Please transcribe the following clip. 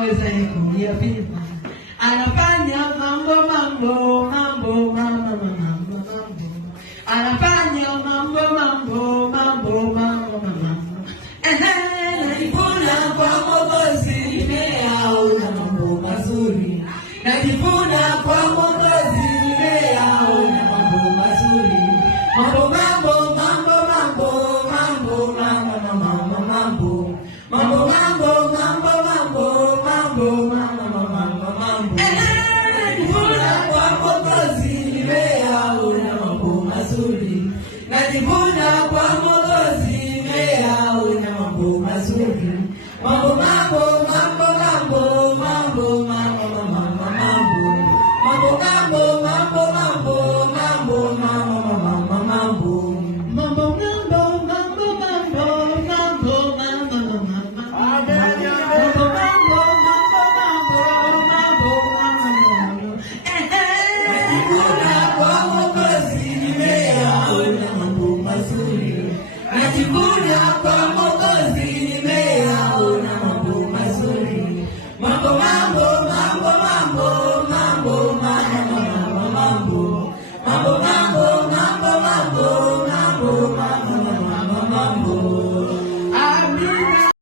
aweze kuyapima. Anafanya mambo mambo mambo mambo mambo mambo, anafanya mambo mambo mambo mambo mambo. Najivuna kwa Mwokozi, nimeyaona mambo mazuri. Najivuna kwa Mwokozi, nimeyaona mambo mazuri. Mambo mambo mambo mambo mambo mambo mambo mambo mambo mambo mambo mambo mambo mambo mambo. Najivuna kwa Mwokozi, nimeyaona mambo mazuri. Najivuna kwa Mwokozi, nimeyaona mambo mazuri. Mambo mambo mambo mambo mambo mambo mambo mambo mambo mambo mambo mambo mambo mambo mambo.